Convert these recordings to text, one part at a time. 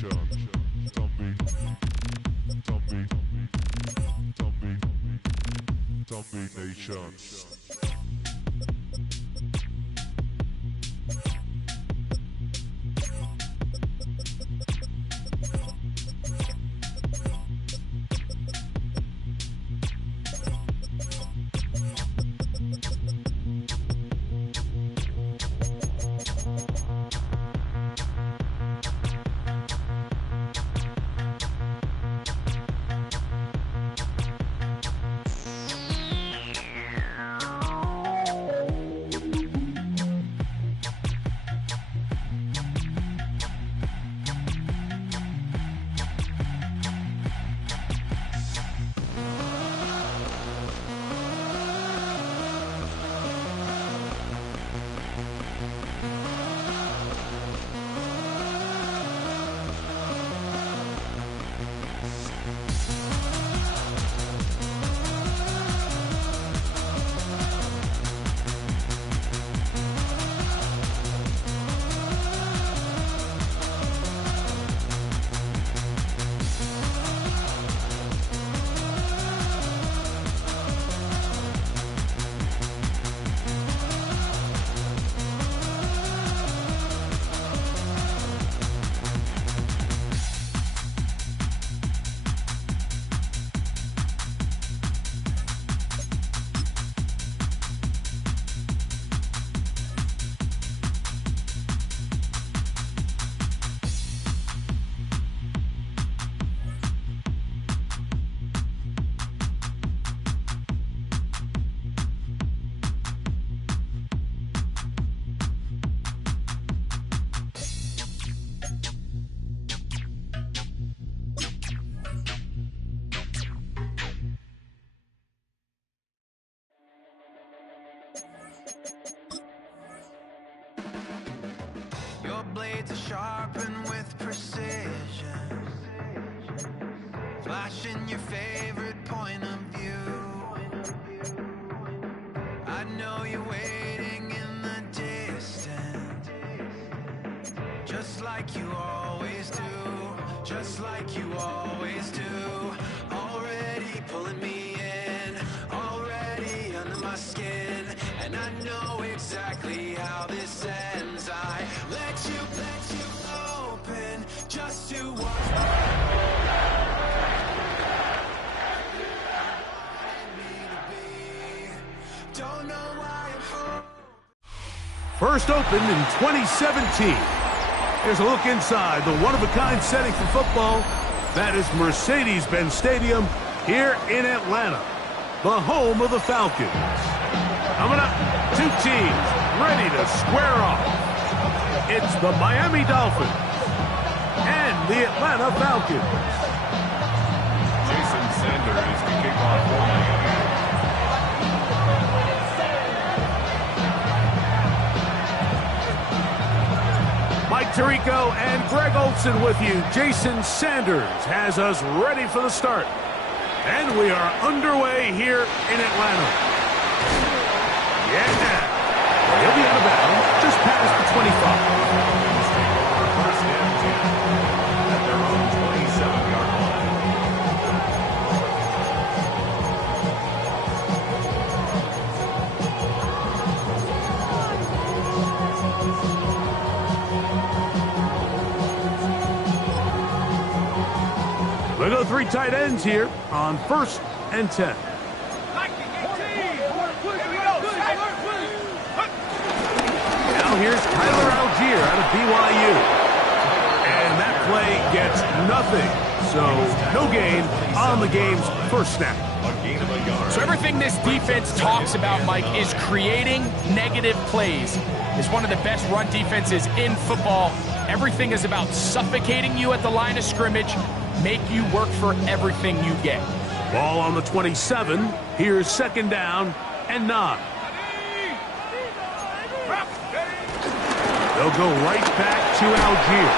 Nation. Your blades are sharpened with precision, flashing your favorite point of view. I know you're waiting in the distance, just like you always do, just like you always do. Already pulling me in, already under my skin, and I know exactly how this ends. I let you open just to watch me. Don't know why I'm home. First opened in 2017. Here's a look inside the one-of-a-kind setting for football. That is Mercedes-Benz Stadium here in Atlanta, the home of the Falcons. Coming up, two teams ready to square off. It's the Miami Dolphins and the Atlanta Falcons. Jason Sanders to kick off for Miami. Mike Tirico and Greg Olson with you. Jason Sanders has us ready for the start. And we are underway here in Atlanta. Yeah. He'll be out of bounds just past the 25. First and 10 at their own 27-yard line. We'll go three tight ends here on 1st and 10. Now here's Tyler Algier out of BYU. And that play gets nothing. So no gain on the game's first snap. A gain of a yard. So everything this defense talks about, Mike, is creating negative plays. It's one of the best run defenses in football. Everything is about suffocating you at the line of scrimmage, make you work for everything you get. Ball on the 27. Here's 2nd down and 9. They'll go right back to Algier.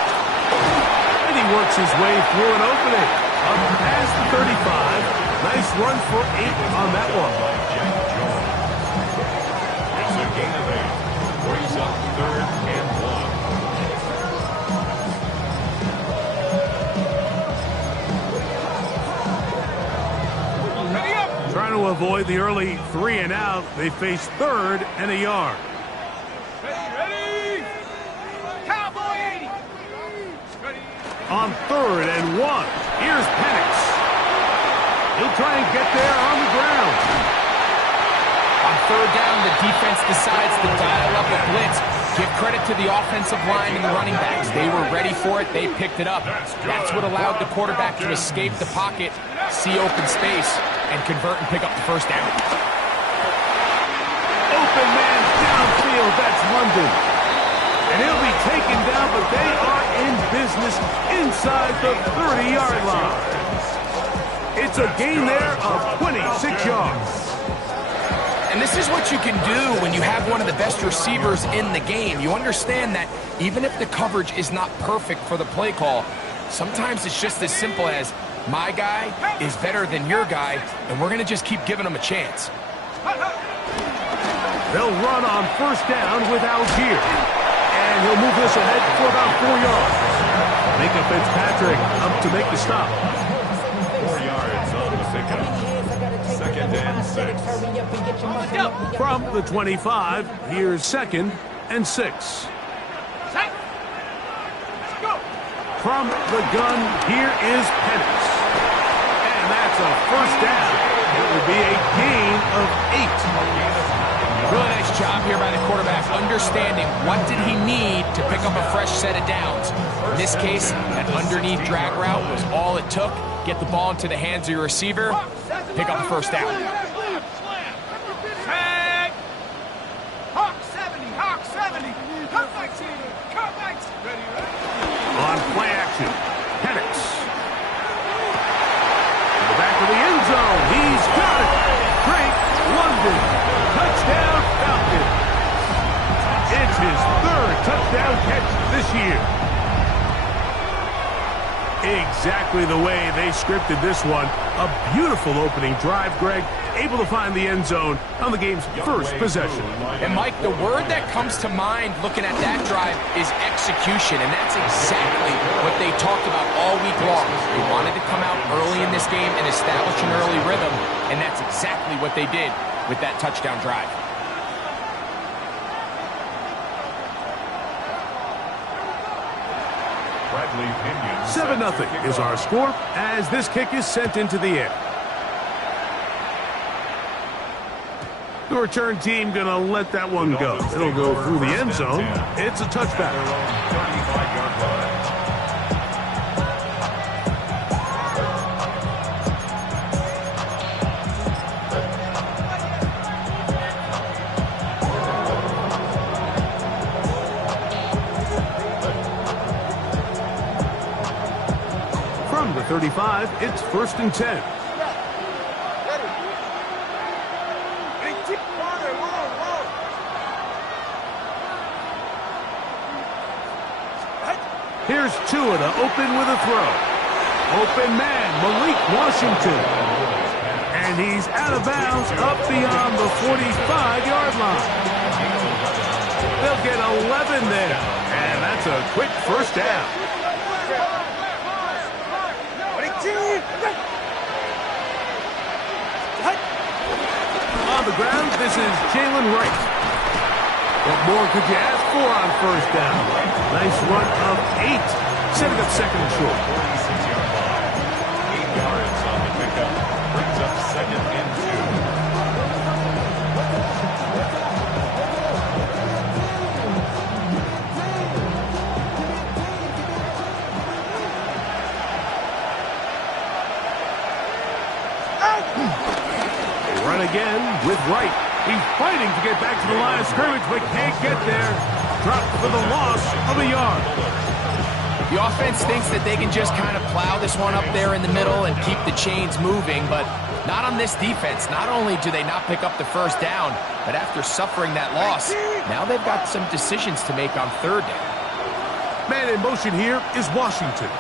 And he works his way through an opening. Up past the 35. Nice run for 8 on that one. It's a gain of 8. Brings up 3rd and 1. Trying to avoid the early 3 and out, they face 3rd and a yard. Ready? Cowboy 80. On 3rd and 1, here's Penix. He'll try and get there on the ground. On 3rd down, the defense decides to dial up a blitz. Give credit to the offensive line and the running backs. They were ready for it. They picked it up. That's what allowed the quarterback to escape the pocket, see open space, and convert and pick up the first down. Open man downfield. That's London. And he'll be taken down, but they are in business inside the 30-yard line. It's a gain there of 26 yards. And this is what you can do when you have one of the best receivers in the game. You understand that even if the coverage is not perfect for the play call, sometimes it's just as simple as, my guy is better than your guy, and we're going to just keep giving him a chance. They'll run on 1st down with Algier. And he'll move this ahead for about 4 yards. Micah Fitzpatrick up to make the stop. 4 yards on the pickup. 2nd and 6. From the 25, here's 2nd and 6. From the gun, here is Penix. And that's a 1st down. It will be a gain of 8. Really nice job here by the quarterback, understanding what did he need to pick up a fresh set of downs. In this case, that underneath drag route was all it took. Get the ball into the hands of your receiver, pick up the 1st down. Tag! Hawk 70, Hawk 70. Hawk 19, Hawk 19. Ready. On play action, Penix. To the back of the end zone, he's got it. Drake London, touchdown Falcons. It's his 3rd touchdown catch this year. Exactly the way they scripted this one. A beautiful opening drive, Greg. Able to find the end zone on the game's first possession. And Mike, the word that comes to mind looking at that drive is execution, and that's exactly what they talked about all week long. They wanted to come out early in this game and establish an early rhythm, and that's exactly what they did with that touchdown drive. 7-0 is our score as this kick is sent into the air. The return team going to let that one go. It'll go through the end zone. It's a touchback. 35-yard line. From the 35, it's 1st and 10. Here's Tua to open with a throw. Open man, Malik Washington. And he's out of bounds up beyond the 45-yard line. They'll get 11 there. And that's a quick 1st down. On the ground, this is Jalen Wright. What more could you ask for on 1st down? Nice run of 8, setting up 2nd and short. 46-yard line. 8 yards on the pickup. Brings up 2nd and 2. They run again with Wright. He's fighting to get back to the line of scrimmage, but can't get there. Dropped for the loss of a yard. The offense thinks that they can just kind of plow this one up there in the middle and keep the chains moving, but not on this defense. Not only do they not pick up the 1st down, but after suffering that loss, now they've got some decisions to make on 3rd down. Man in motion here is Washington.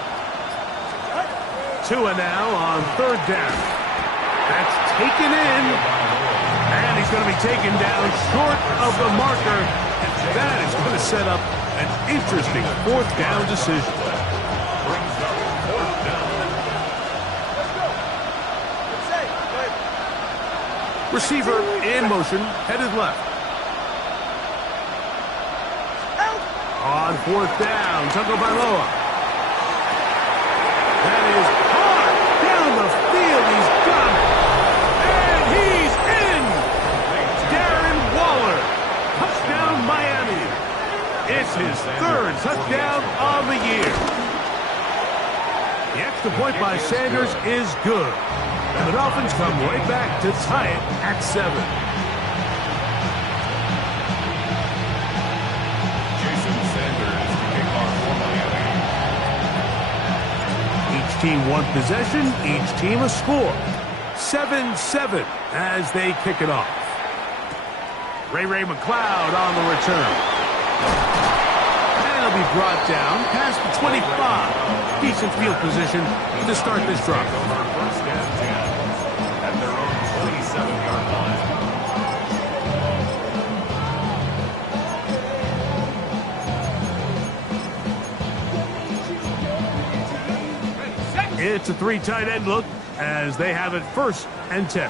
Tua now on 3rd down. That's taken in. And he's going to be taken down short of the marker. And that is going to set up an interesting 4th down decision. Brings up 4th down. Receiver in motion, headed left. On fourth down, Tagovailoa. That is hard down the field. He's got it. And he's in. Darren Waller. Touchdown, Miami. It's his third touchdown of the year. The extra point by Sanders is good. And the Dolphins come right back to tie it at 7. Jason Sanders to kick off for Miami. Each team one possession, each team a score. 7-7 as they kick it off. Ray McCloud on the return. And he'll be brought down past the 25. Decent field position to start this drive. First and 10 at their own 27-yard line. It's a 3 tight end look as they have it first and 10.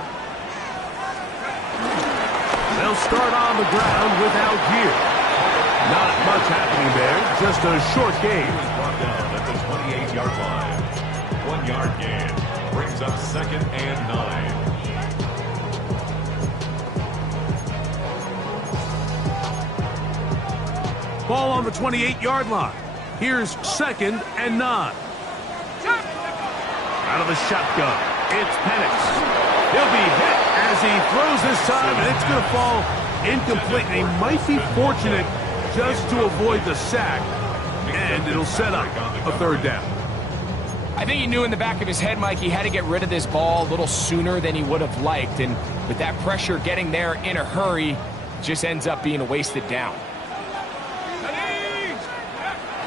They'll start on the ground without gear. Not much happening there, just a short game. He was brought down at the 28-yard line. 1-yard gain brings up 2nd and 9. Ball on the 28-yard line. Here's 2nd and 9. Out of the shotgun, it's Penix. He'll be hit as he throws this time, and it's going to fall incomplete. And he might be fortunate just to avoid the sack, and it'll set up a 3rd down. I think he knew in the back of his head, Mike, he had to get rid of this ball a little sooner than he would have liked. And with that pressure getting there in a hurry, just ends up being a wasted down.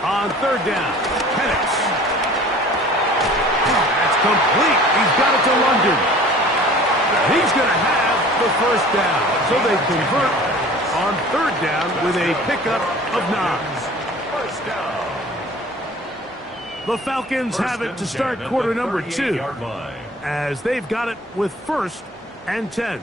On 3rd down, Penix. That's complete. He's got it to London. He's going to have the 1st down. So they convert on 3rd down with a pickup of 9. First down. The Falcons have it to start quarter number 2 as they've got it with 1st and 10.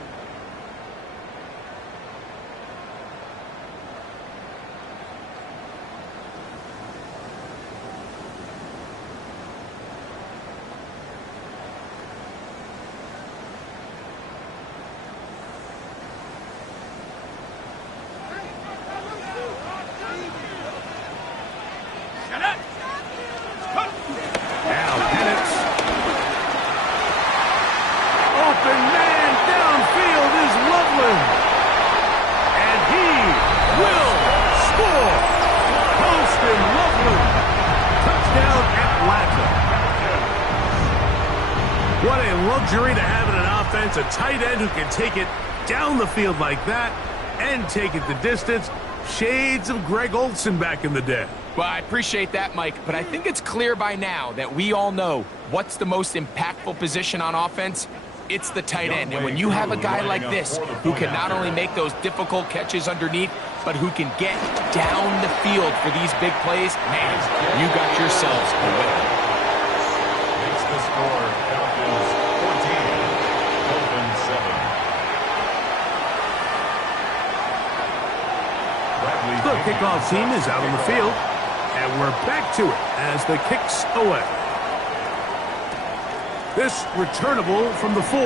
What a luxury to have in an offense, a tight end who can take it down the field like that and take it the distance. Shades of Greg Olsen back in the day. Well, I appreciate that, Mike, but I think it's clear by now that we all know what's the most impactful position on offense. It's the tight end. And when you have a guy like this who can not only make those difficult catches underneath, but who can get down the field for these big plays, man, you got yourselves a winner. Makes the score Falcons 14, Dolphins 7. The kickoff team is out on the field, and we're back to it as the kick's away. This returnable from the 4.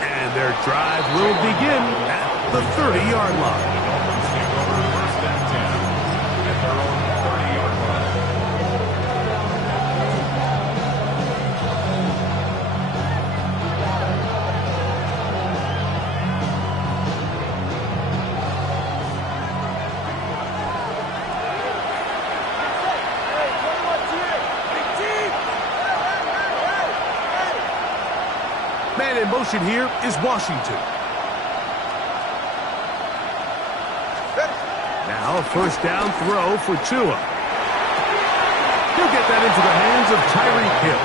And their drive will begin at the 30-yard line. The Dolphins take over first and 10 at their own 30-yard line. Man in motion here is Washington. Now a first down throw for Tua. He'll get that into the hands of Tyreek Hill.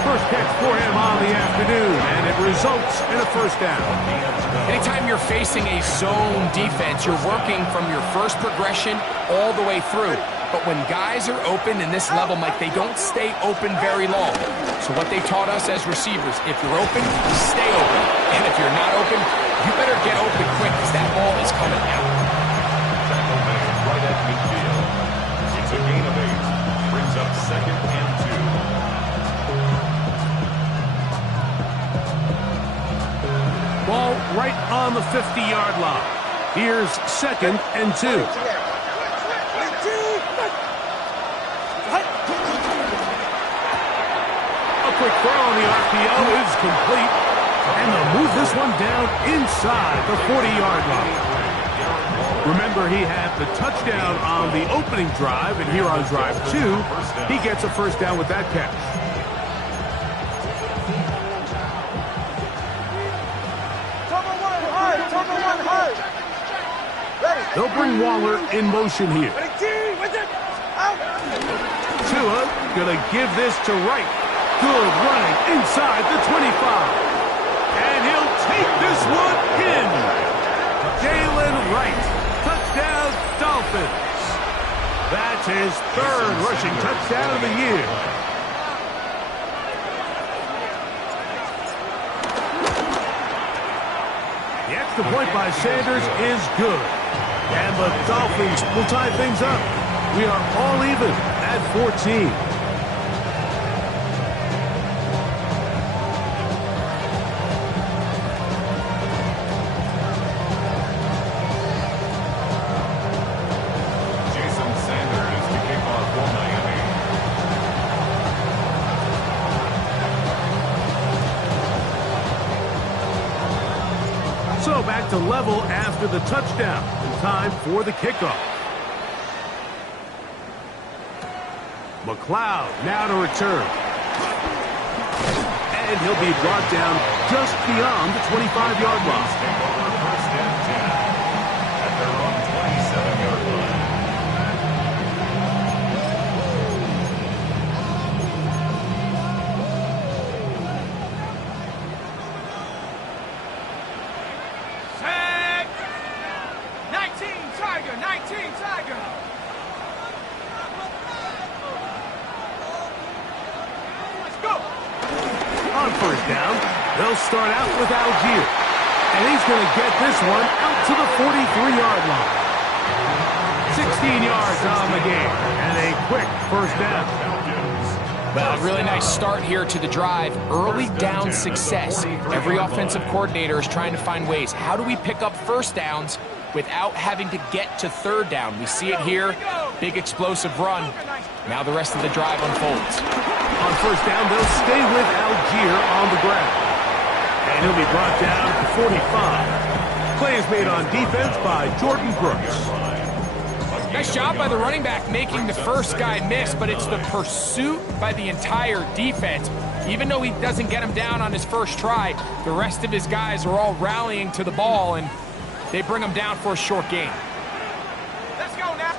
First catch for him on the afternoon, and it results in a first down. Anytime you're facing a zone defense, you're working from your first progression all the way through. But when guys are open in this level, Mike, they don't stay open very long. So what they taught us as receivers, if you're open, stay open. And if you're not open, you better get open quick because that ball is coming out. Tackle made right at midfield. It's a gain of 8. Brings up 2nd and 2. Ball right on the 50-yard line. Here's 2nd and 2. A quick throw on the RPO is complete. And they'll move this one down inside the 40-yard line. Remember, he had the touchdown on the opening drive, and here on drive 2, he gets a first down with that catch. They'll bring Waller in motion here. Tua gonna give this to Wright. Good running inside the 25. And he'll take this one in. Jalen Wright. Touchdown, Dolphins. That's his 3rd rushing touchdown of the year. The extra point by Sanders is good. And the Dolphins will tie things up. We are all even at 14. So back to level after the touchdown. Time for the kickoff. McLeod now to return. And he'll be brought down just beyond the 25-yard line. First and 10 at their own 27-yard line. Set. 19 Tiger, 19 Tiger. Let's go. On first down, they'll start out with Algier. And he's going to get this one out to the 43-yard line. 16 yards on the game, and a quick first down. Well, a really nice start here to the drive. Early down success. Every offensive coordinator is trying to find ways. How do we pick up first downs without having to get to 3rd down? We see it here. Big explosive run. Now the rest of the drive unfolds. On first down, they'll stay with Algier on the ground. And he'll be brought down to 45. Play is made on defense by Jordan Brooks. Nice job by the running back making the first guy miss, but it's the pursuit by the entire defense. Even though he doesn't get him down on his first try, the rest of his guys are all rallying to the ball, and they bring him down for a short gain. Let's go now.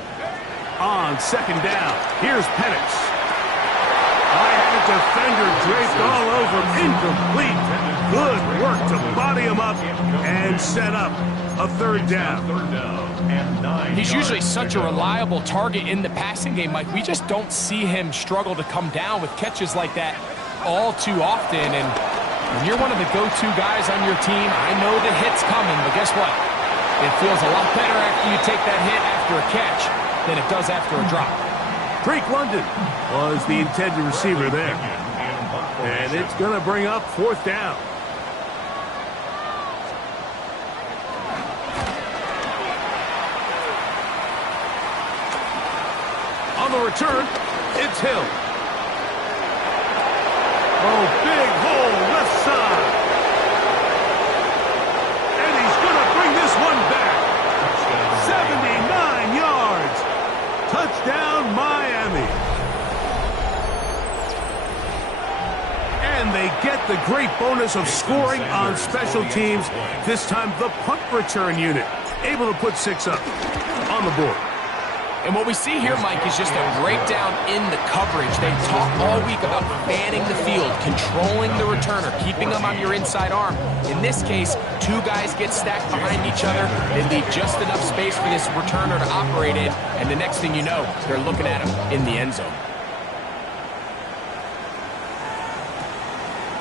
On second down, here's Penix. I had a defender draped all over him. Incomplete. Good work to body him up and set up a 3rd down. And 9 He's usually yards such to a go. reliable target in the passing game, Mike. We just don't see him struggle to come down with catches like that all too often. And when you're one of the go-to guys on your team, I know the hit's coming, but guess what? It feels a lot better after you take that hit after a catch than it does after a drop. Drake London was the intended receiver there. And it's going to bring up 4th down. On the return, it's Hill. Oh, big hole left side. And he's going to bring this one back. 79 yards. Touchdown, Miami. And they get the great bonus of scoring on special teams. This time, the punt return unit able to put 6 up on the board. And what we see here, Mike, is just a breakdown in the coverage. They talk all week about fanning the field, controlling the returner, keeping them on your inside arm. In this case, two guys get stacked behind each other. They leave just enough space for this returner to operate in, and the next thing you know, they're looking at him in the end zone.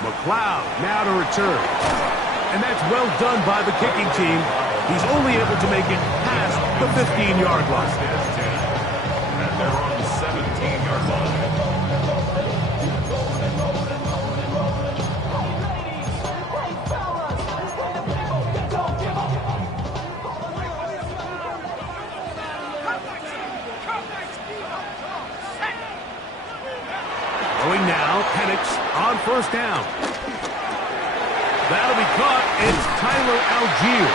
McLeod now to return. And that's well done by the kicking team. He's only able to make it past the 15-yard line. And they're on the 17-yard line. Going now, Penix on first down. That'll be caught. It's Tyler Algier.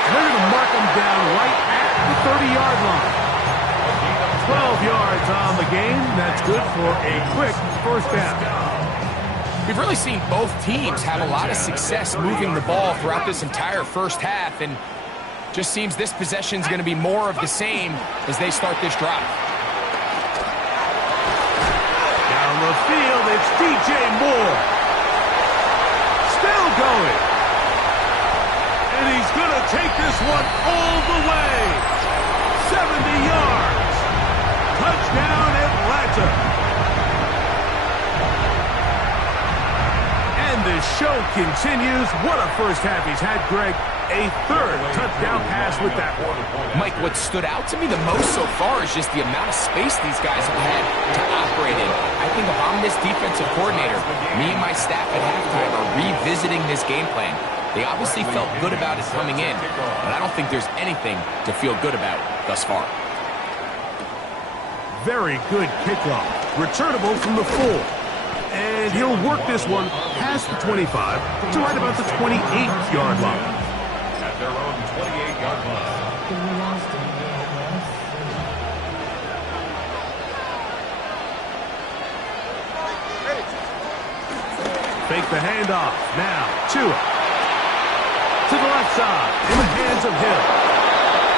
And they're going to mark him down right at the 30-yard line. 12 yards on the game. That's good for a quick first down. We've really seen both teams have a lot of success moving the ball throughout this entire first half, and just seems this possession is going to be more of the same as they start this drive. Down the field, it's DJ Moore. Still going. And he's going to take this one all the way. 70 yards. Touchdown, Atlanta. And the show continues. What a first half he's had, Greg. A third touchdown pass with that one. Mike, what stood out to me the most so far is just the amount of space these guys have had to operate in. I think if I'm this defensive coordinator, me and my staff at halftime are revisiting this game plan. They obviously felt good about it coming in, but I don't think there's anything to feel good about thus far. Very good kickoff. Returnable from the 4. And he'll work this one past the 25 to right about the 28-yard line. At their own 28-yard line. Fake the handoff. Now, Tua. To the left side, in the hands of Hill.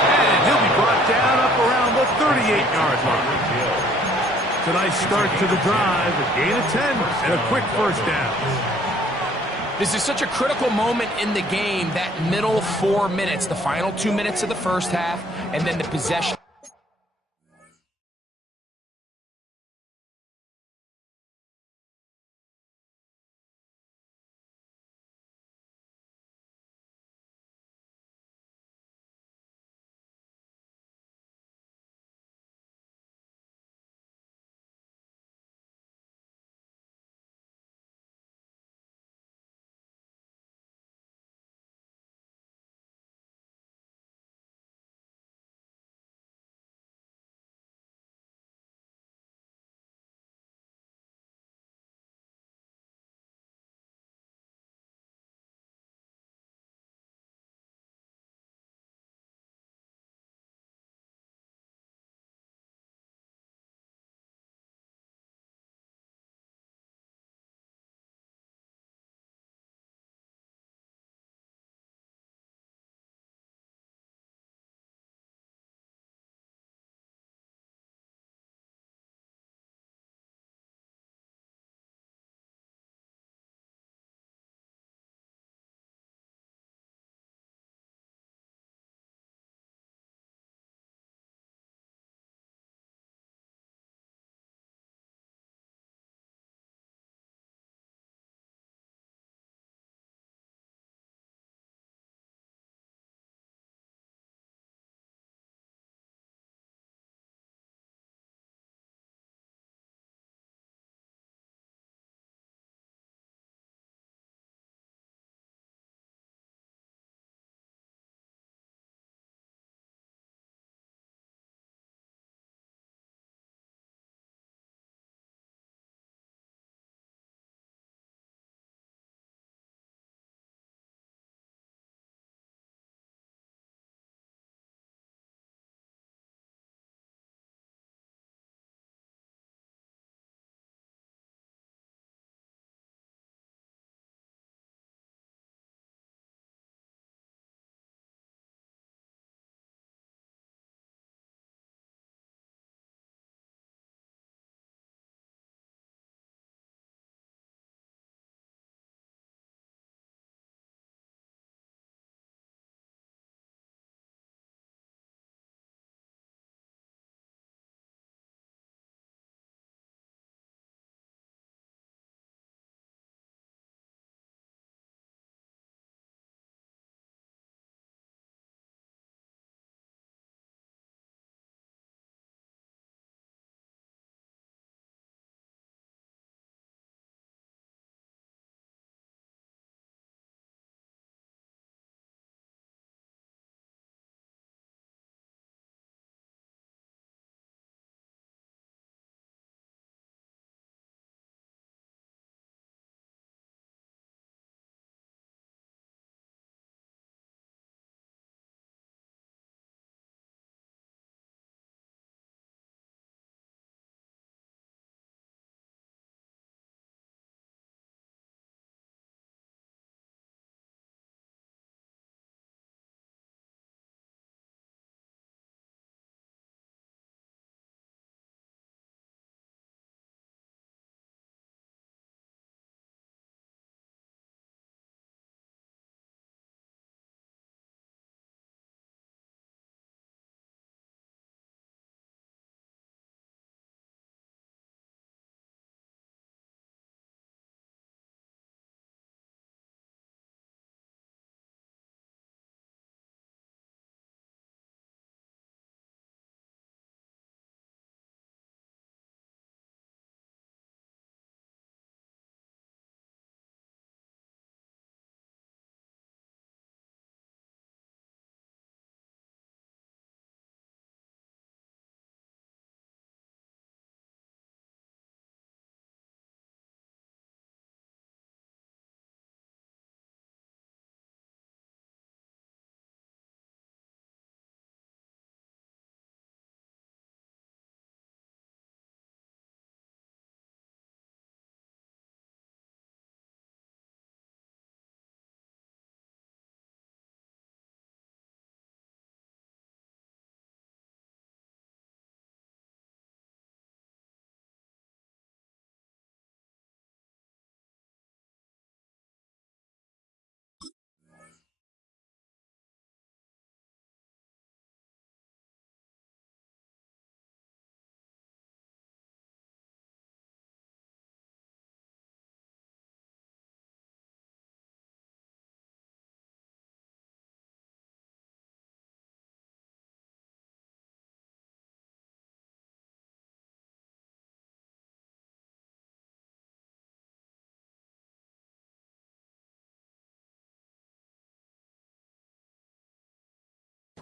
And he'll be brought down up around the 38-yard line. It's a nice start to the drive, a gain of 10, and a quick first down. This is such a critical moment in the game, that middle 4 minutes, the final 2 minutes of the first half, and then the possession.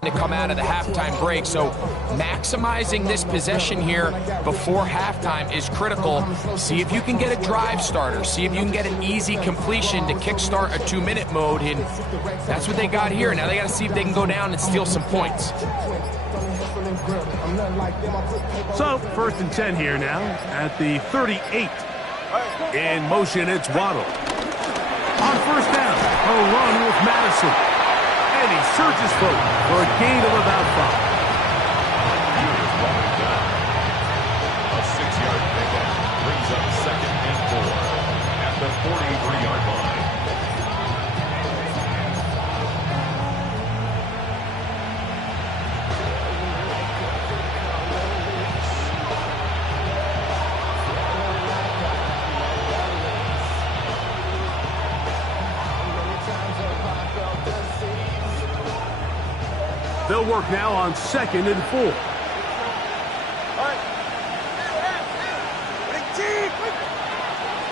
to come out of the halftime break. So maximizing this possession here before halftime is critical. See if you can get a drive starter. See if you can get an easy completion to kickstart a 2-minute mode. And that's what they got here. Now they got to see if they can go down and steal some points. So, 1st and 10 here now at the 38. In motion, it's Waddle. On 1st down, a run with Madison. And he surges forward for a gain of about 5. Here's rolling down. A 6-yard pickup brings up 2nd and 4 at the 43-yard line. They'll work now on 2nd and 4.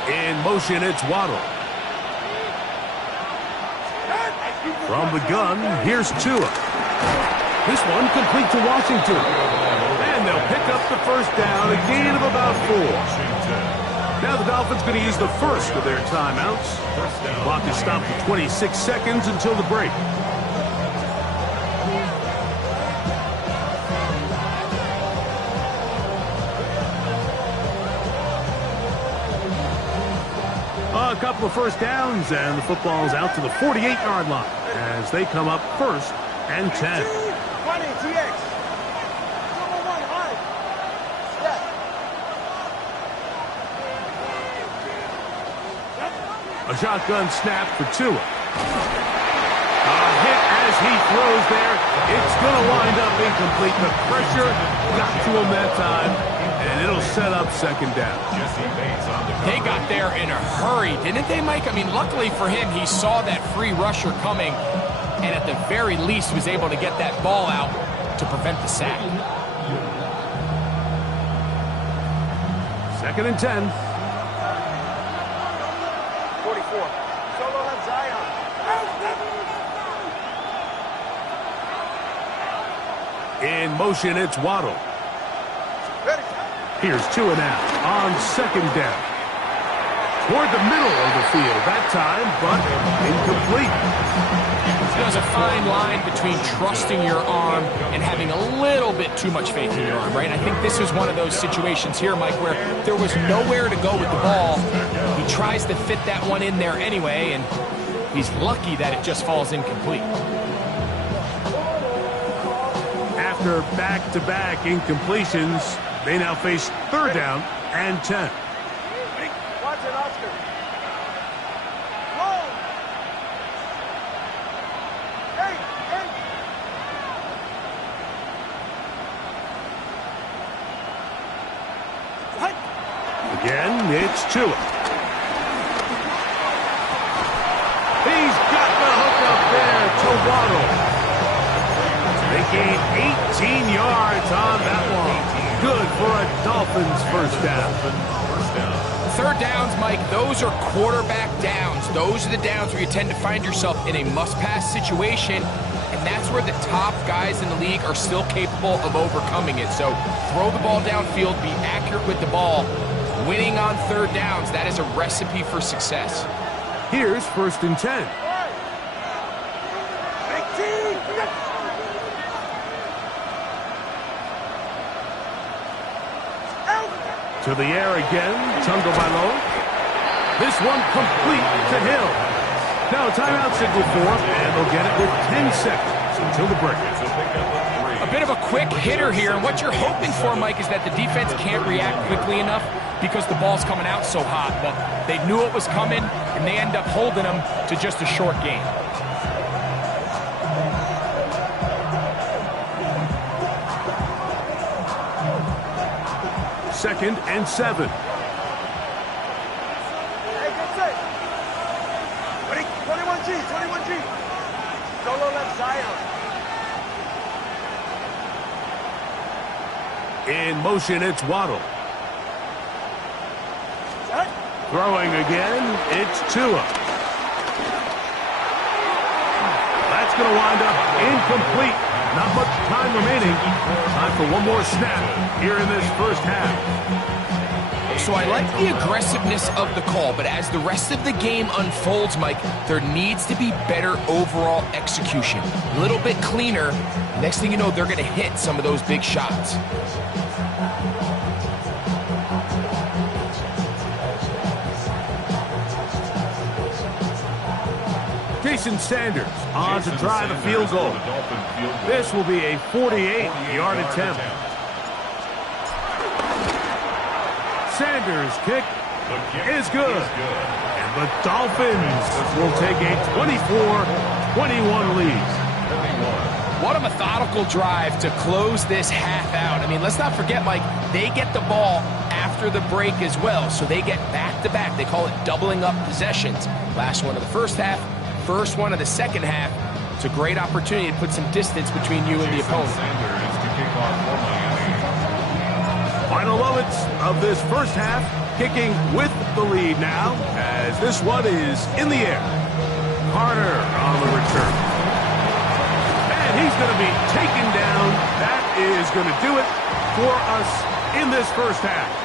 In motion, it's Waddle. From the gun, here's Tua. This one complete to Washington. And they'll pick up the 1st down, a gain of about 4. Now the Dolphins going to use the first of their timeouts. Clock is stopped for 26 seconds until the break. A couple of 1st downs, and the football's out to the 48-yard line as they come up 1st and 10. A shotgun snap for Tua. A hit as he throws there. It's going to wind up incomplete. The pressure got to him that time, and it'll set up 2nd down. They got there in a hurry, didn't they, Mike? I mean, luckily for him, he saw that free rusher coming, and at the very least was able to get that ball out to prevent the sack. 2nd and 10. 44. Solo left Zion. In motion, it's Waddle. Here's Tua now on 2nd down. Toward the middle of the field that time, but incomplete. There's a fine line between trusting your arm and having a little bit too much faith in your arm, right? I think this was one of those situations here, Mike, where there was nowhere to go with the ball. He tries to fit that one in there anyway, and he's lucky that it just falls incomplete. After back-to-back incompletions, they now face 3rd down and 10. Watch it, Oscar. Whoa! Hey, hey! What? Again, it's Tua. He's got the hook up there to Waddle. They gain 18 yards on that one. Good for a Dolphins 1st down. 3rd downs, Mike, those are quarterback downs. Those are the downs where you tend to find yourself in a must-pass situation, and that's where the top guys in the league are still capable of overcoming it. So throw the ball downfield, be accurate with the ball. Winning on 3rd downs, that is a recipe for success. Here's 1st and 10. To the air again, Tagovailoa. This one complete to Hill. Now a timeout signal for him, and they'll get it with 10 seconds until the break. A bit of a quick hitter here, and what you're hoping for, Mike, is that the defense can't react quickly enough because the ball's coming out so hot. But they knew it was coming, and they end up holding them to just a short gain. Second and 7. Hey, good set. 21G, 21G. Solo left Zion. In motion, it's Waddle. Throwing again, it's Tua. That's going to wind up incomplete. not much time remaining. Time for one more snap here in this first half. So I like the aggressiveness of the call, but as the rest of the game unfolds, Mike, there needs to be better overall execution. A little bit cleaner. Next thing you know, they're going to hit some of those big shots. Jason Sanders on to try the field goal. This will be a 48-yard attempt. Sanders' kick is good. And the Dolphins will take a 24-21 lead. What a methodical drive to close this half out. I mean, let's not forget, Mike, they get the ball after the break as well, so they get back-to-back. They call it doubling up possessions. Last one of the first half, first one of the second half. It's a great opportunity to put some distance between you and the opponent. Final moments of this first half, kicking with the lead now, as this one is in the air. Carter on the return. And he's going to be taken down. That is going to do it for us in this first half.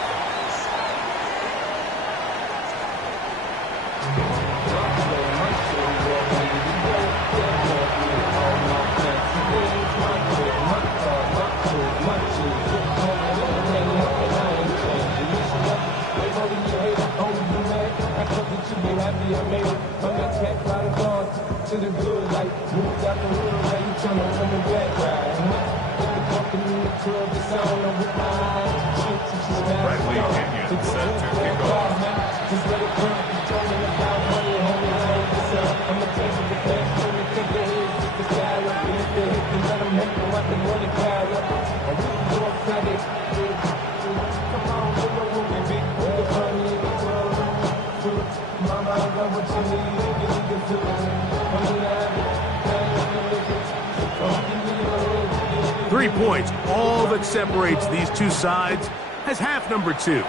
Points, all that separates these two sides, as half number 2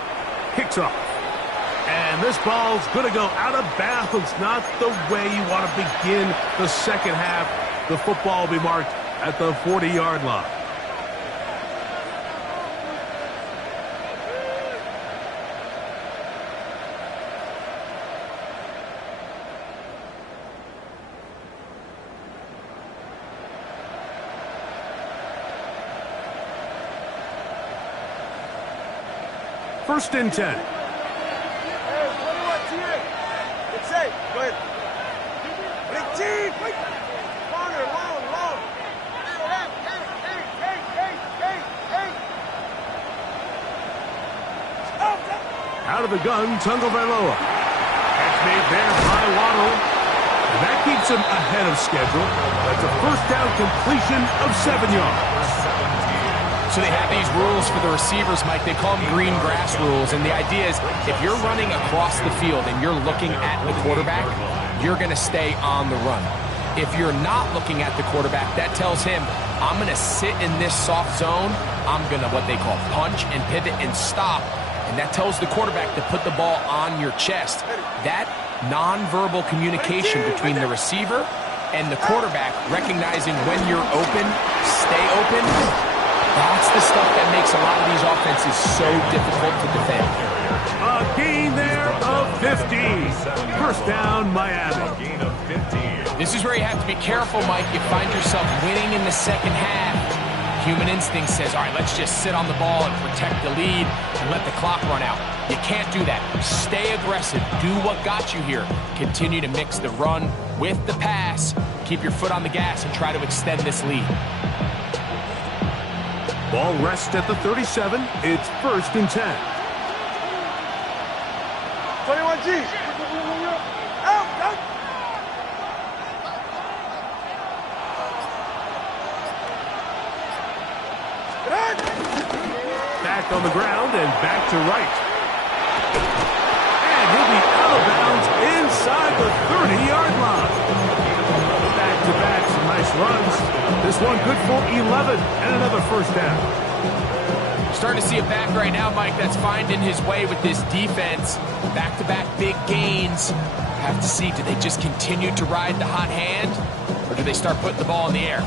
kicks off. And this ball's going to go out of bounds. Not the way you want to begin the second half. The football will be marked at the 40-yard line. First and 10. Hey, it's safe. Go ahead. Big team. Corner, long. Hey. Out of the gun, Tagovailoa. That's made there by Waddle. And that keeps him ahead of schedule. That's a first down completion of 7 yards. So they have these rules for the receivers, Mike. They call them green grass rules. And the idea is if you're running across the field and you're looking at the quarterback, you're going to stay on the run. If you're not looking at the quarterback, that tells him, I'm going to sit in this soft zone. I'm going to what they call punch and pivot and stop. And that tells the quarterback to put the ball on your chest. That nonverbal communication between the receiver and the quarterback, recognizing when you're open, stay open, that's the stuff that makes a lot of these offenses so difficult to defend. A gain there of 15. First down, Miami. This is where you have to be careful, Mike. You find yourself winning in the second half. Human instinct says, all right, let's just sit on the ball and protect the lead and let the clock run out. You can't do that. Stay aggressive. Do what got you here. Continue to mix the run with the pass. Keep your foot on the gas and try to extend this lead. Ball rests at the 37. It's first and 10. 21G. Out. Back on the ground and back to right. And he'll be out of bounds inside the 30-yard line. Back-to-back, some nice runs. This one good for 11 and another first down. Starting to see it back right now, Mike, that's finding his way with this defense. Back-to-back big gains. Have to see, do they just continue to ride the hot hand, or do they start putting the ball in the air?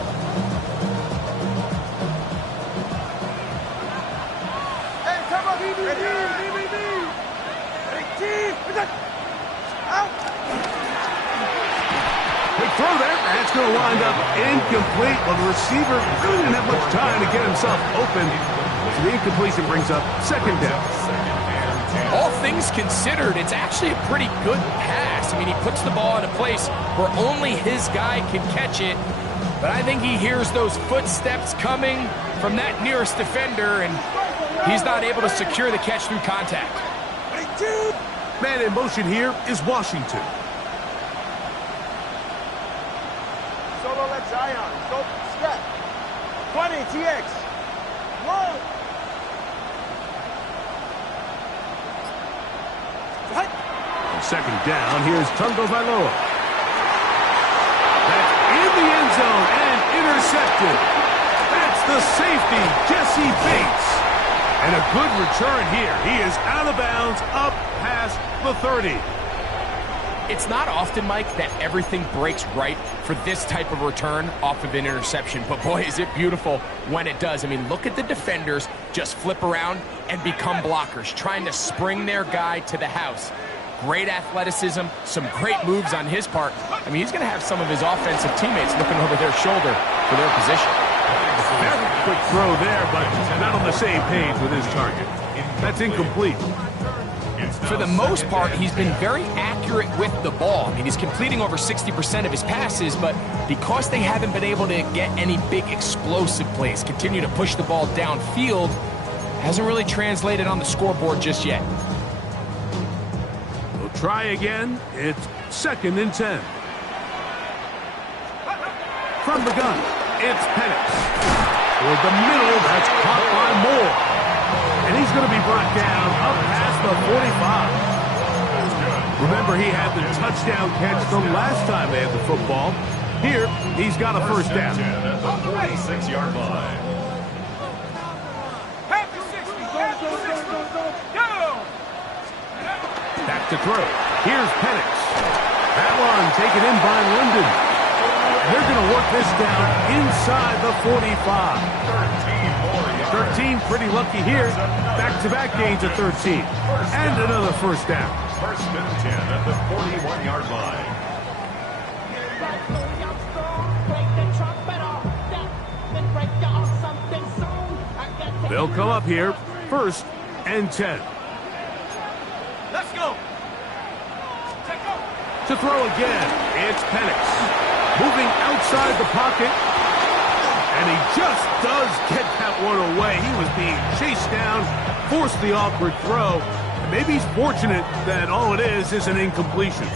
throw there. That's going to wind up incomplete. Well, the receiver really didn't have much time to get himself open. So the incompletion brings up second down. All things considered, it's actually a pretty good pass. I mean, he puts the ball in a place where only his guy can catch it. But I think he hears those footsteps coming from that nearest defender, and he's not able to secure the catch through contact. Man in motion here is Washington. Solo left Zion. Go step. 20 TX. One. On second down, here's Tungo Vailoa. That's in the end zone and intercepted. That's the safety, Jesse Bates. And a good return here. He is out of bounds, up past the 30. It's not often, Mike, that everything breaks right for this type of return off of an interception. But boy, is it beautiful when it does. I mean, look at the defenders just flip around and become blockers, trying to spring their guy to the house. Great athleticism, some great moves on his part. I mean, he's going to have some of his offensive teammates looking over their shoulder for their position. Very quick throw there, but not on the same page with his target. That's incomplete. For the most part, he's been very accurate with the ball. I mean, he's completing over 60% of his passes, but because they haven't been able to get any big explosive plays, continue to push the ball downfield, hasn't really translated on the scoreboard just yet. We'll try again. It's 2nd and 10. From the gun, it's Penix. Toward the middle, that's caught by Moore. And he's going to be brought down up past the 45. Remember, he had the touchdown catch the last time they had the football. Here, he's got a first down. At the 46-yard line. Back to throw. Here's Penix. That one taken in by London. They're going to work this down inside the 45. 13, pretty lucky here. Back-to-back gains of 13. And another first down. 1st and 10 at the 41-yard line. They'll come up here. 1st and 10. Let's go. To throw again, it's Penix. Moving outside the pocket. And he just does get that one away. He was being chased down, forced the awkward throw. And maybe he's fortunate that all it is an incompletion.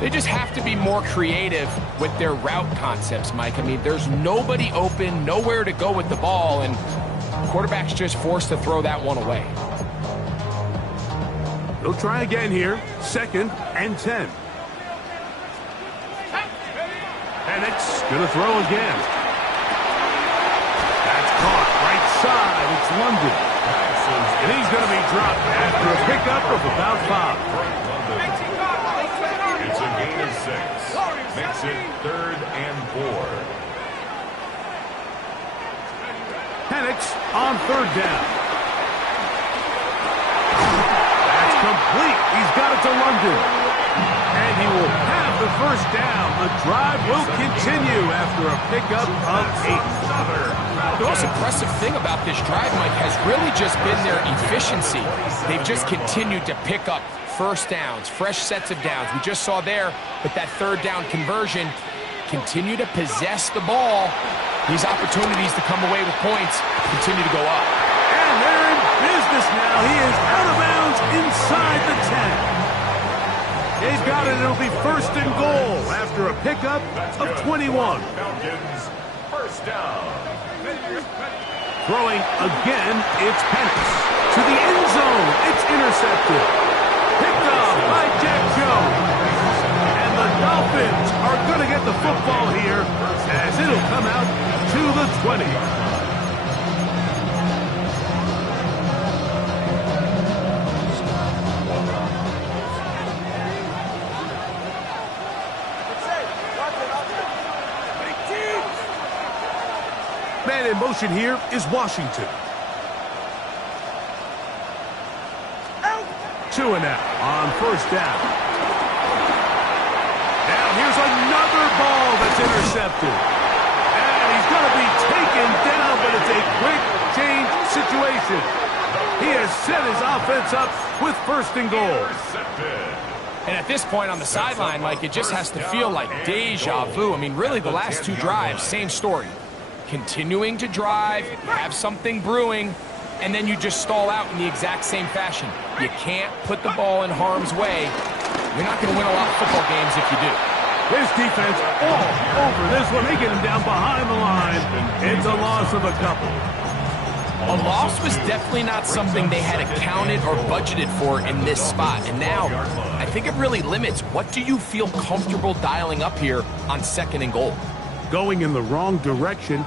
They just have to be more creative with their route concepts, Mike. I mean, there's nobody open, nowhere to go with the ball, and quarterback's just forced to throw that one away. They'll try again here. 2nd and 10. Penix gonna throw again. That's caught right side. It's London. And he's gonna be dropped after a pickup of about 5. It's a gain of 6. Makes it 3rd and 4. Penix on 3rd down. That's complete. He's got it to London. And he will have the first down. The drive will continue after a pickup of 8. The most impressive thing about this drive, Mike, has really just been their efficiency. They've just continued to pick up first downs, fresh sets of downs. We just saw there with that 3rd down conversion, continue to possess the ball. These opportunities to come away with points continue to go up. And they're in business now. He is out of bounds inside the 10. They've got it. It'll be 1st and goal after a pickup of 21. Falcons, 1st down. Throwing again, it's Penix. To the end zone, it's intercepted. Picked up by Jack Jones. And the Dolphins are going to get the football here as it'll come out to the 20. Man in motion here is Washington. 2 and out on 1st down. Now here's another ball that's intercepted. And he's going to be taken down, but it's a quick change situation. He has set his offense up with 1st and goal. And at this point on the sideline, Mike, it just has to feel like deja vu. I mean, really, the last 2 drives, same story. Continuing to drive, you have something brewing, and then you just stall out in the exact same fashion. You can't put the ball in harm's way. You're not going to win a lot of football games if you do. His defense all over this one. They get him down behind the line. It's a loss of a couple. A loss was definitely not something they had accounted or budgeted for in this spot. And now, I think it really limits what do you feel comfortable dialing up here on 2nd and goal. Going in the wrong direction.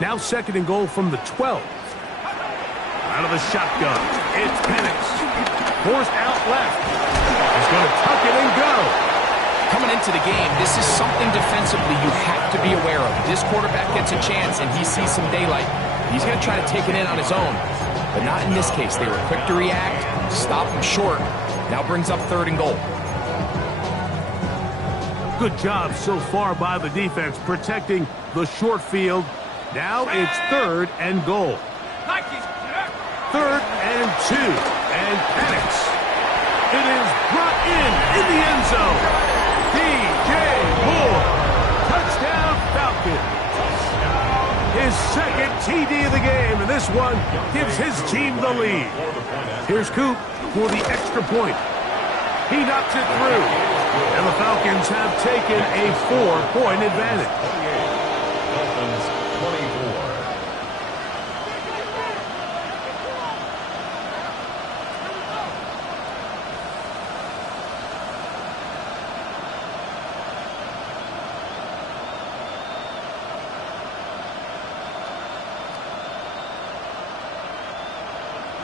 Now 2nd and goal from the 12. Out of the shotgun. It's Phins. Forced out left. He's going to tuck it and go. Coming into the game, this is something defensively you have to be aware of. This quarterback gets a chance and he sees some daylight. He's going to try to take it in on his own. But not in this case. They were quick to react, stop him short. Now brings up 3rd and goal. Good job so far by the defense protecting the short field. Now it's 3rd and goal. 3rd and 2. And panics. It is brought in the end zone. DJ Moore. Touchdown Falcons. His 2nd TD of the game, and this one gives his team the lead. Here's Coop for the extra point. He knocks it through, and the Falcons have taken a 4-point advantage. Falcons 24.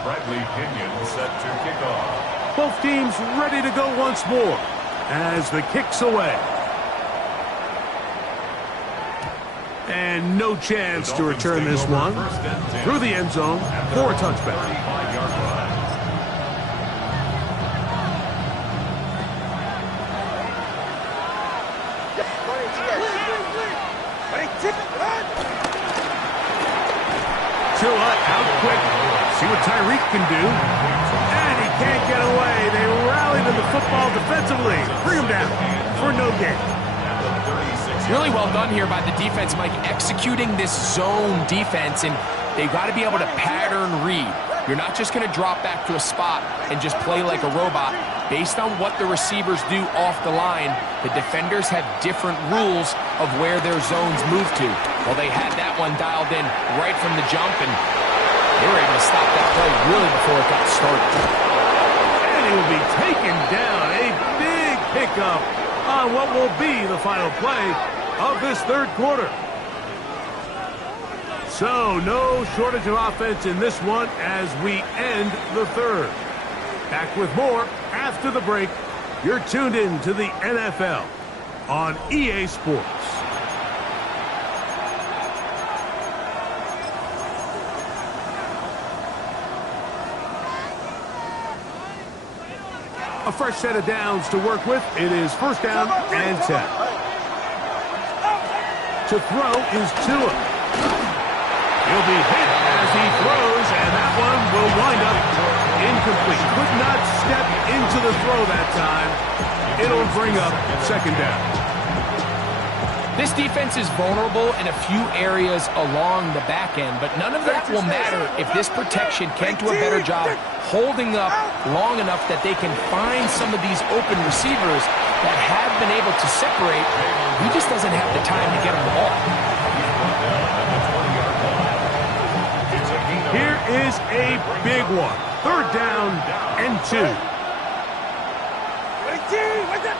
Bradley Pinion set to kick off. Both teams ready to go once more as the kick's away. And no chance to return this one. Through the end zone for a touchback. 35-yard line. Tua out quick. See what Tyreek can do. And he can't get away. They rallied in the football defensively. Bring him down for no gain. Really well done here by the defense, Mike, executing this zone defense, and they've got to be able to pattern read. You're not just going to drop back to a spot and just play like a robot. Based on what the receivers do off the line, the defenders have different rules of where their zones move to. Well, they had that one dialed in right from the jump, and they were able to stop that play really before it got started. And he will be taken down. A big pickup on what will be the final play of this 3rd quarter. So, no shortage of offense in this one as we end the 3rd. Back with more after the break. You're tuned in to the NFL on EA Sports. A fresh set of downs to work with. It is 1st down and 10. To throw is Tua. He'll be hit as he throws, and that one will wind up incomplete. Could not step into the throw that time. It'll bring up 2nd down. This defense is vulnerable in a few areas along the back end, but none of that will matter if this protection can't do a better job holding up long enough that they can find some of these open receivers that have been able to separate. He just doesn't have the time to get him the ball. Here is a big one. 3rd down and 2.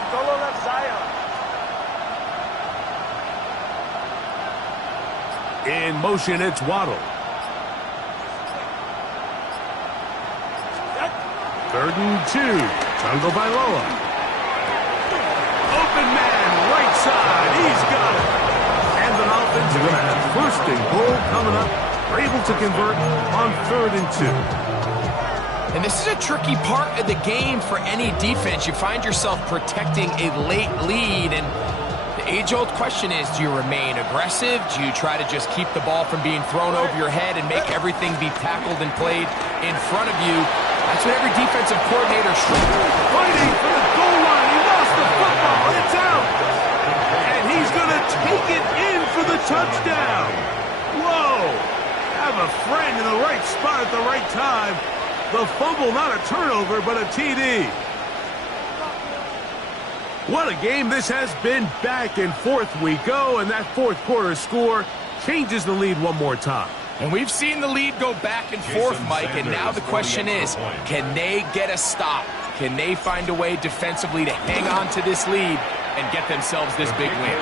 Solo left Zion. In motion, it's Waddle. 3rd and 2. Tungo Bailoa. Open man, right side. He's got it. And the Dolphins are going to have 1st and goal coming up. We're able to convert on 3rd and 2. And this is a tricky part of the game for any defense. You find yourself protecting a late lead, and the age-old question is, do you remain aggressive? Do you try to just keep the ball from being thrown over your head and make everything be tackled and played in front of you? That's what every defensive coordinator struggles. Fighting for the goal line. He lost the football. It's out. And he's going to take it in for the touchdown. Whoa. Have a friend in the right spot at the right time. The fumble, not a turnover, but a TD. What a game this has been. Back and forth we go, and that fourth quarter score changes the lead one more time. And we've seen the lead go back and forth, Mike, and now the question is, can they get a stop? Can they find a way defensively to hang on to this lead and get themselves this big win?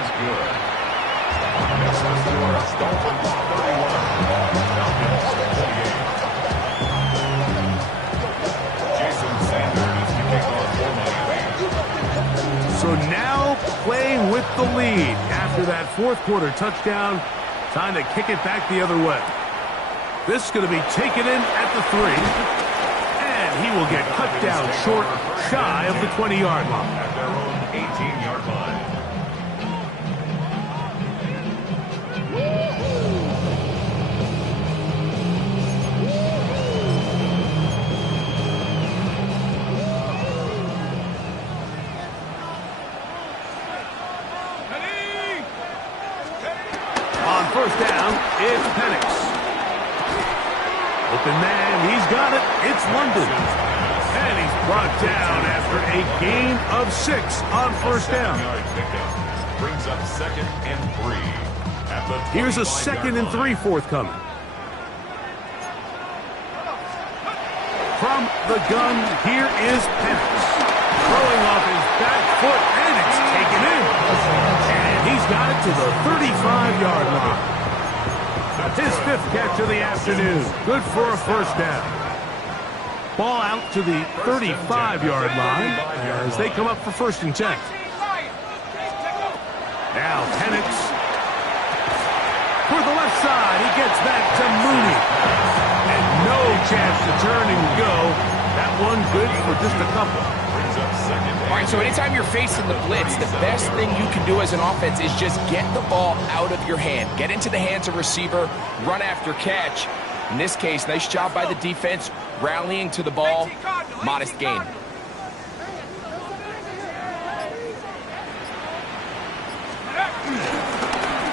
So now playing with the lead after that fourth quarter touchdown, time to kick it back the other way. This is going to be taken in at the 3, and he will get cut down short, shy of the 20-yard line. At their own 18-yard line. On first down, it's Penix. Open man, he's got it. It's London. And he's brought down after a gain of 6 on first down. Brings up 2nd and 3. At the Here's a 2nd and 3 forthcoming. From the gun, here is Phins. Throwing off his back foot, and it's taken in. And he's got it to the 35-yard line. His 5th catch of the afternoon. Good for a first down. Ball out to the 35-yard line as they come up for 1st and 10. Now Penix for the left side. He gets back to Mooney. And no chance to turn and go. That one good for just a couple. All right, so anytime you're facing the blitz, the best thing you can do as an offense is just get the ball out of your hand. Get into the hands of receiver, run after catch. In this case, nice job by the defense, rallying to the ball. Modest gain.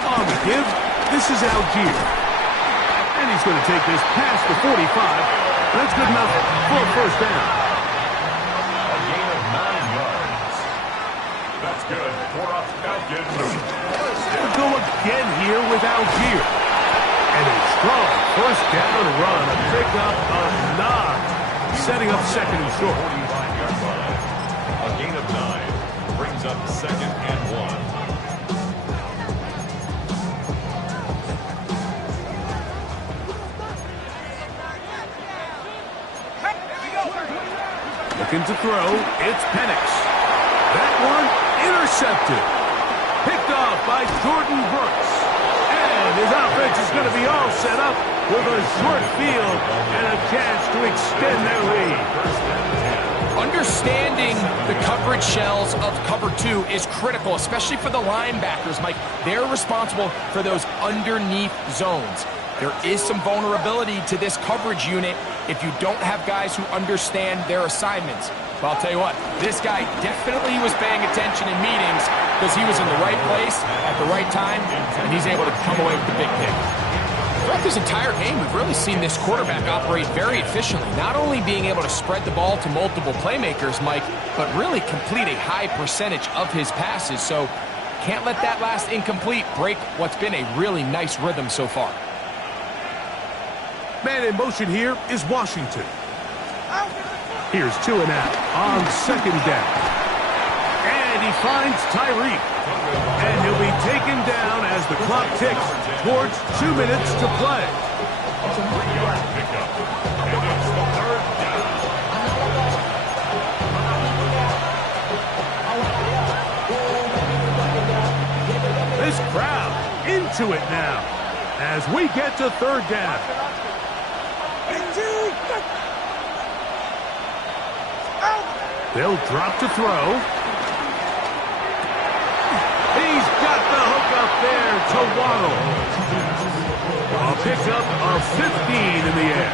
On the give, this is Algier. And he's going to take this past the 45. That's good enough for a first down. That's good for a Falcons. They'll go again here with Algier. And a strong first down run. A pickup of 9. Setting up 2nd and short. 45-yard line. A gain of 9. Brings up 2nd and 1. Looking to throw. It's Penix. That one intercepted. Picked off by Jordan Brooks. And his offense is going to be all set up with a short field and a chance to extend their lead. Understanding the coverage shells of cover 2 is critical, especially for the linebackers, Mike. They're responsible for those underneath zones. There is some vulnerability to this coverage unit if you don't have guys who understand their assignments. But I'll tell you what, this guy definitely was paying attention in meetings because he was in the right place at the right time, and he's able to come away with the big pick. Throughout this entire game, we've really seen this quarterback operate very efficiently, not only being able to spread the ball to multiple playmakers, Mike, but really complete a high percentage of his passes. So can't let that last incomplete break what's been a really nice rhythm so far. Man in motion here is Washington. Here's 2 and out on 2nd down. And he finds Tyreek. And he'll be taken down as the clock ticks towards 2 minutes to play. A 3-yard pickup. And it's the 3rd down. This crowd into it now as we get to 3rd down. They'll drop to throw. He's got the hook up there to Waddle. A pickup of 15 in the air.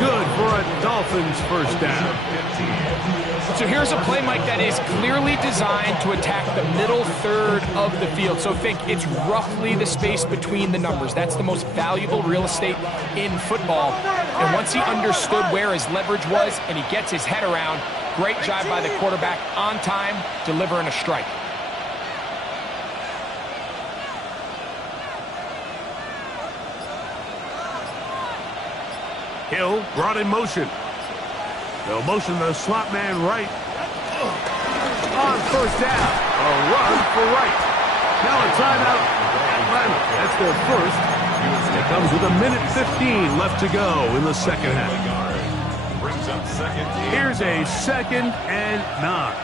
Good for a Dolphins first down. So here's a play, Mike, that is clearly designed to attack the middle third of the field. So think it's roughly the space between the numbers. That's the most valuable real estate in football. And once he understood where his leverage was and he gets his head around, great job by the quarterback on time, delivering a strike. Hill brought in motion. They'll motion the slot man right. On first down, a run for right. Now a timeout. Atlanta, that's their first. It comes with a minute 15 left to go in the second half. Brings up second. Here's a 2nd and 9.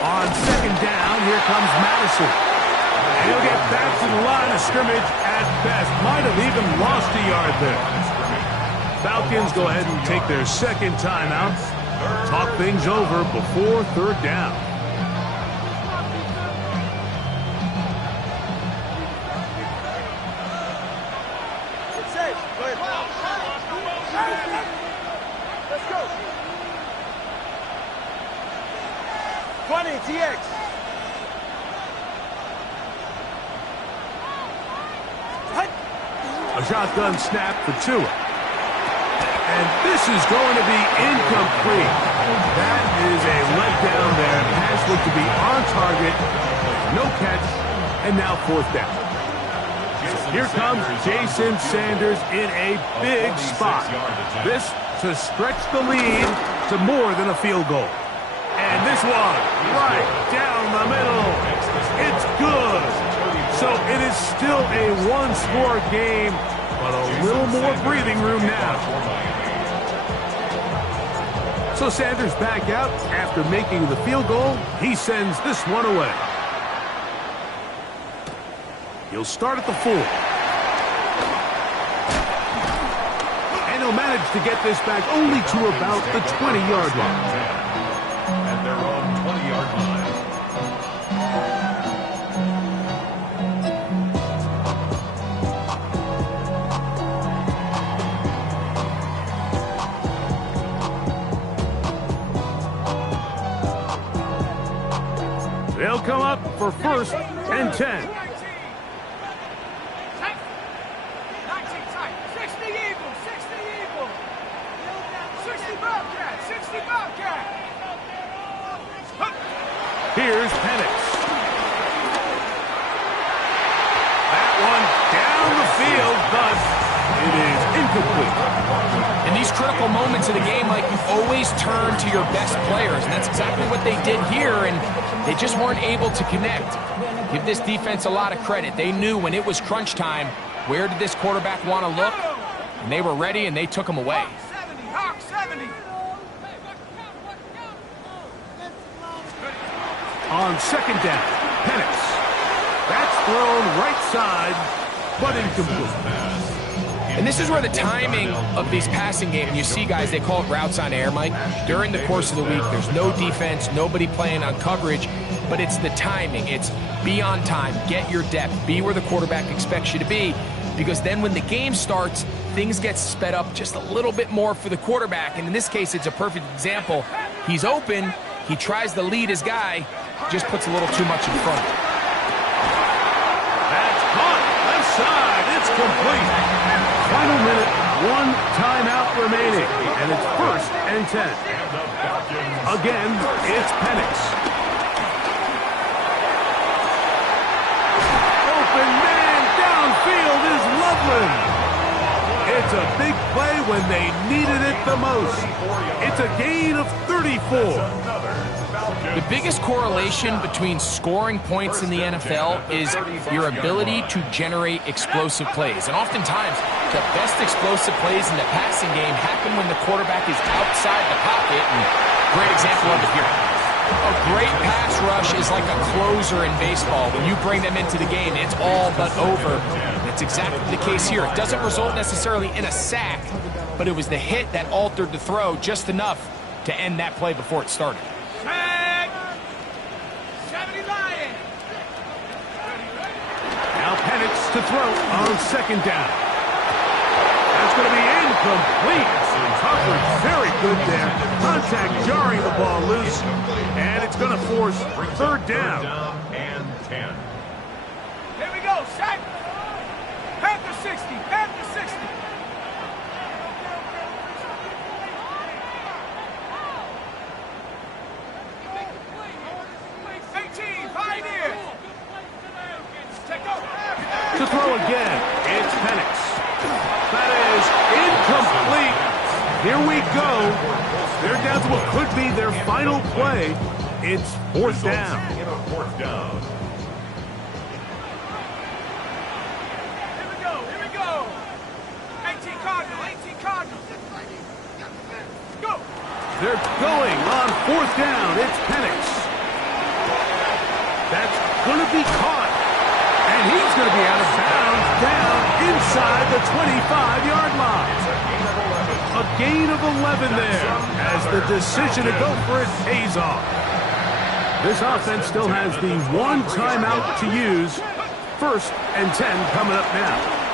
On second down, here comes Madison. And he'll get back to the line of scrimmage at best. Might have even lost a yard there. Falcons go ahead and take their second timeout. Talk things over before third down. It's safe. Go ahead. Let's go. 20, TX. A shotgun snap for Tua. And this is going to be incomplete. That is a letdown there. Pass looked to be on target. No catch. And now fourth down. Here comes Jason Sanders in a big spot. This to stretch the lead to more than a field goal. And this one right down the middle. It's good. So it is still a one-score game, but a little more breathing room now. So Sanders back out after making the field goal. He sends this one away. He'll start at the 4. And he'll manage to get this back only to about the 20-yard line. At their own 20-yard line. They'll come up for first and 10. 19 tight. 60 Eagles. 60 Eagles. 60 Bobcat. 60 Bobcat. Here's Penix. That one down the field, thus it is incomplete. In these critical moments of the game, like, you always turn to your best players, and that's exactly what they did here, and they just weren't able to connect. Give this defense a lot of credit. They knew when it was crunch time, where did this quarterback want to look, and they were ready, and they took him away. Hawk 70. On second down, Penix. That's thrown right side, but incomplete. And this is where the timing of these passing games, and you see guys, they call it routes on air, Mike. During the course of the week, there's no defense, nobody playing on coverage, but it's the timing. It's be on time, get your depth, be where the quarterback expects you to be, because then when the game starts, things get sped up just a little bit more for the quarterback, and in this case, it's a perfect example. He's open, he tries to lead his guy, just puts a little too much in front. That's caught, left side, it's complete. Final minute, one timeout remaining, and it's first and 10. Again, it's Penix. Open man downfield is Loveland. It's a big play when they needed it the most. It's a gain of 34. The biggest correlation between scoring points in the NFL is your ability to generate explosive plays. And oftentimes, the best explosive plays in the passing game happen when the quarterback is outside the pocket. And great example of it here. A great pass rush is like a closer in baseball. When you bring them into the game, it's all but over. That's exactly the case here. It doesn't result necessarily in a sack, but it was the hit that altered the throw just enough to end that play before it started. Tag. 70 Lions. Now Penix to throw on second down. That's going to be incomplete. Coverage very good there. Contact jarring the ball loose. And it's going to force third down. And 10. Here we go. Sack. Panther 60. Panther 60. To throw again, it's Penix. That is incomplete. Here we go. They're down to what could be their final play. It's fourth down. In a fourth down. Here we go. Here we go. 18 Cardinal. 18 Cardinal. Go. They're going on fourth down. It's Penix. That's going to be caught. And he's going to be out of bounds down inside the 25-yard line. A gain of 11 there as the decision to go for it pays off. This offense still has the one timeout to use. 1st and 10 coming up now.